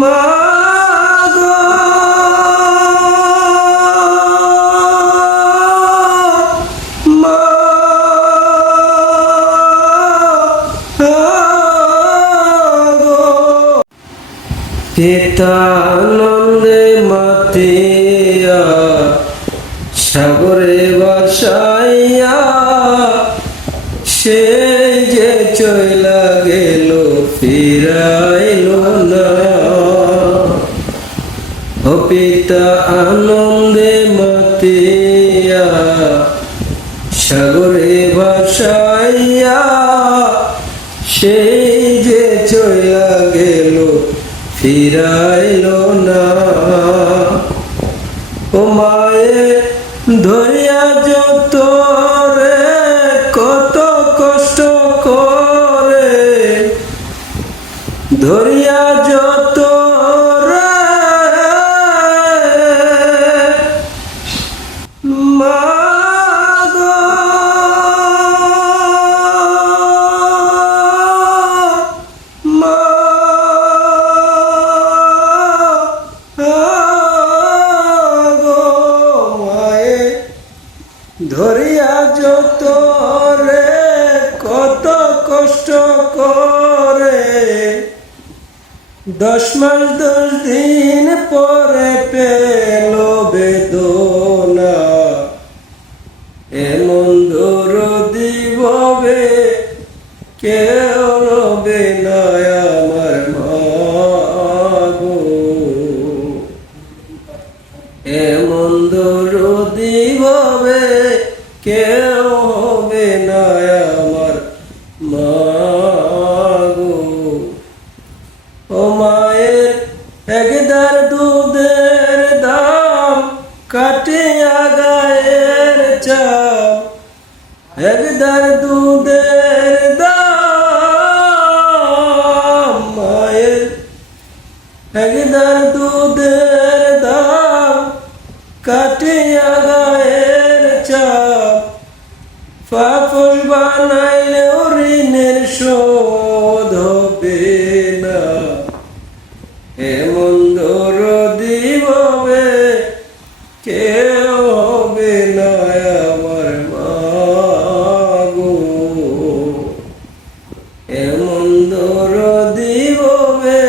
মাগো পিতানন্দে মাতিয়া সাগরে বাসাইয়া সেই যে চইলা গেল ফিরাইল না। ও পিতা আনন্দে মাতিয়া সাগরে ভাসাইয়া সেই যে চইলা গেল ফিরাইল না। ও মায়ে ধরিয়া যত রে কত কষ্ট করে ধরিয়া যত রে মাগো ধরিয়া যত রে কত কষ্ট করে 10 মাস 10 দিন পরে পেল বেদনা। এমন দরদি ভাবে কেউ রবে না আমার মাগো। এমন দরদি ভাবে কেউ হবে না আমার মাগো। ও মায়ের একদার দুধের দাম কাটিয়া গায়ের চাম। একদার দুধের দাম মায়ের একদার দুধের দাম কাটিয়া গায়ের চাপ। পাপস বানাইলেও ঋণের শোধ হবে না। এমন দরদি ভাবে কেউ হবে না আমার মাগো। এমন দরদি ভাবে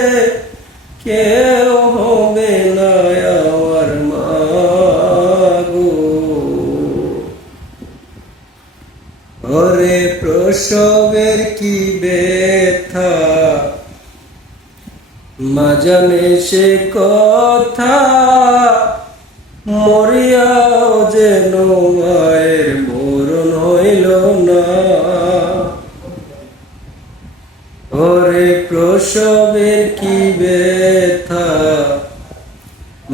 কেউ হবে না আমার মাগো। ওরে প্রসবের কি ব্যথা মা জানে সে কথা। মরিয়াও যেন মায়ের মরণ হইল না। ওরে প্রসবের কি ব্যথা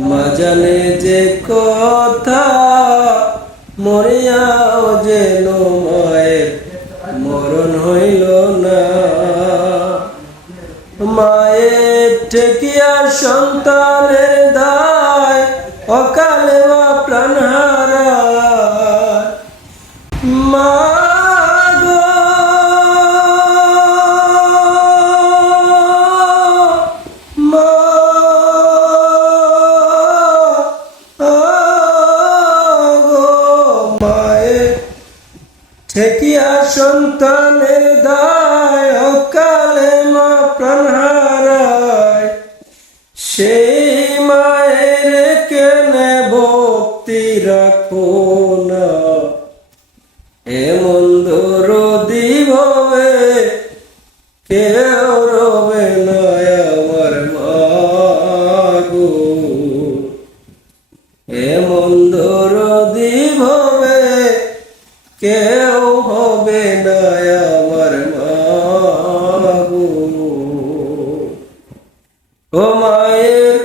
মা জানে যে কথা। মরিয়াও যেন মায়ের মরণ হইল না। মায়ের ঠেকিয়া সন্তানের দায় অকালে বা প্রাণ হারায়। মাগো ঠেকিয়া সন্তানের দায় অকালে মা প্রাণ হারায়। সেই মায়ের কেনে ভক্তি রাখো না। এমন দরদি ভাবে কেউ রবে না আমার মাগো। এমন দরদি ভাবে কেউ হবে না আমার মাগো। ও মায়ের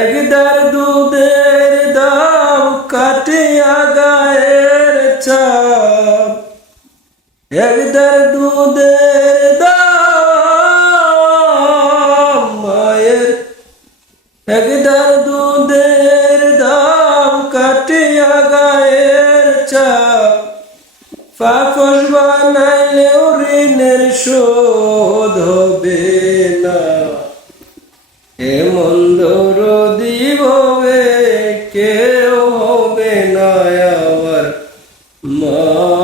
একদার দুধের দাম কাটিয়া গায়ের চাপ। একদার দুধের দাম মায়ের একদার দুধের দাম কাটিয়া গায়ের চাপ। পাপস বানাইলেও ঋণের শোধ হবে না। এমন দরদি হবে কেউ হবে না আমার মা